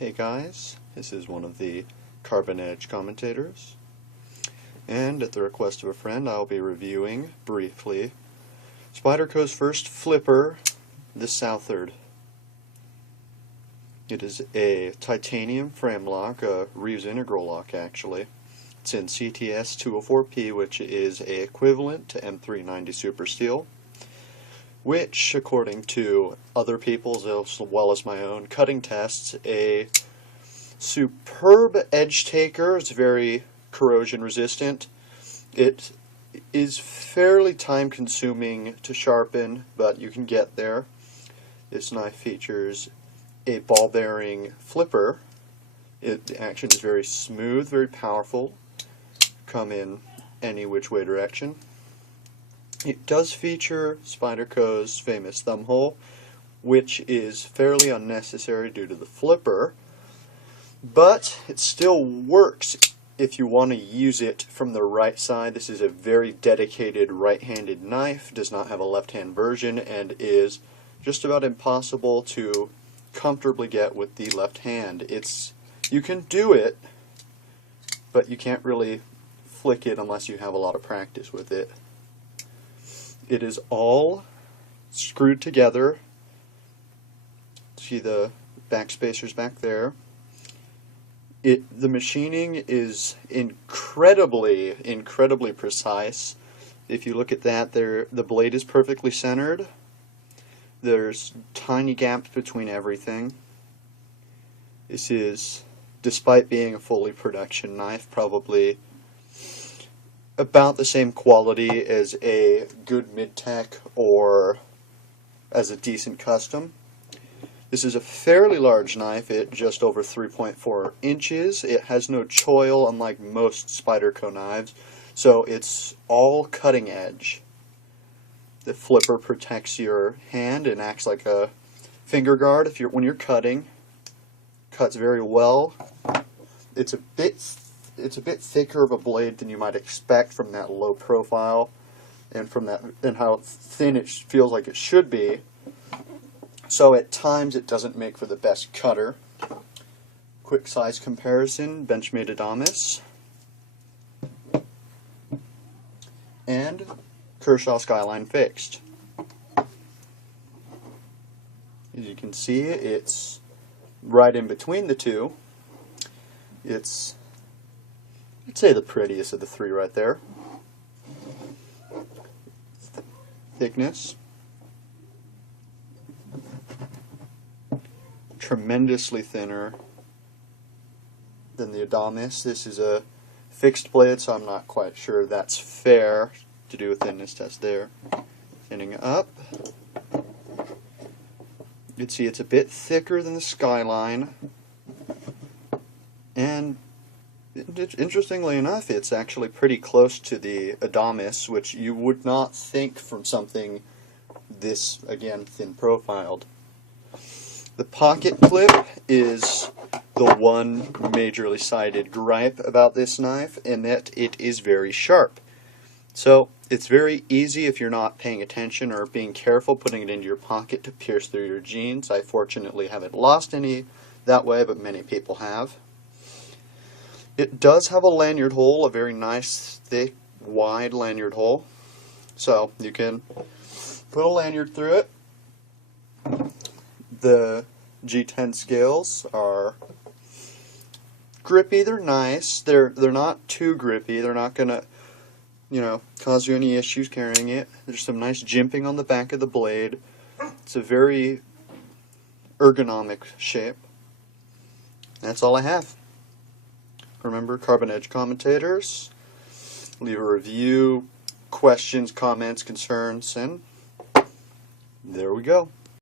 Hey guys, this is one of the Carbon Edge commentators, and at the request of a friend I'll be reviewing, briefly, Spyderco's first flipper, the Southard. It is a titanium frame lock, a Reeves integral lock actually. It's in CTS 204P, which is a equivalent to M390 Super Steel, which, according to other people's as well as my own cutting tests, a superb edge taker. It's very corrosion resistant. It is fairly time consuming to sharpen, but you can get there. This knife features a ball bearing flipper. The action is very smooth, very powerful, come in any which way direction. It does feature Spyderco's famous thumb hole, which is fairly unnecessary due to the flipper, but it still works if you want to use it from the right side. This is a very dedicated right-handed knife, does not have a left-hand version, and is just about impossible to comfortably get with the left hand. You can do it, but you can't really flick it unless you have a lot of practice with it. It is all screwed together. See the back spacers back there. The machining is incredibly precise. If you look at that, the blade is perfectly centered. There's tiny gaps between everything. This is, despite being a fully production knife, probably about the same quality as a good mid-tech or as a decent custom. This is a fairly large knife at just over 3.4 inches. It has no choil, unlike most Spyderco knives, so it's all cutting edge. The flipper protects your hand and acts like a finger guard when you're cutting. Cuts very well. It's a bit thicker of a blade than you might expect from that low profile and how thin it feels like it should be. So at times it doesn't make for the best cutter. Quick size comparison, Benchmade Adamas and Kershaw Skyline Fixed. As you can see, it's right in between the two. It's, I'd say, the prettiest of the three right there. Thickness. Tremendously thinner than the Adamas. This is a fixed blade, so I'm not quite sure that's fair to do a thinness test there. Thinning up. You can see it's a bit thicker than the Skyline, and interestingly enough, it's actually pretty close to the Adamas, which you would not think from something this, again, thin profiled. The pocket clip is the one majorly cited gripe about this knife, in that it is very sharp. So it's very easy, if you're not paying attention or being careful, putting it into your pocket to pierce through your jeans. I fortunately haven't lost any that way, but many people have. It does have a lanyard hole, a very nice, thick, wide lanyard hole. So you can put a lanyard through it. The G10 scales are grippy. They're nice. They're not too grippy. They're not gonna, cause you any issues carrying it. There's some nice jimping on the back of the blade. It's a very ergonomic shape. That's all I have. Remember, Carbon Edge commentators, leave a review, questions, comments, concerns, and there we go.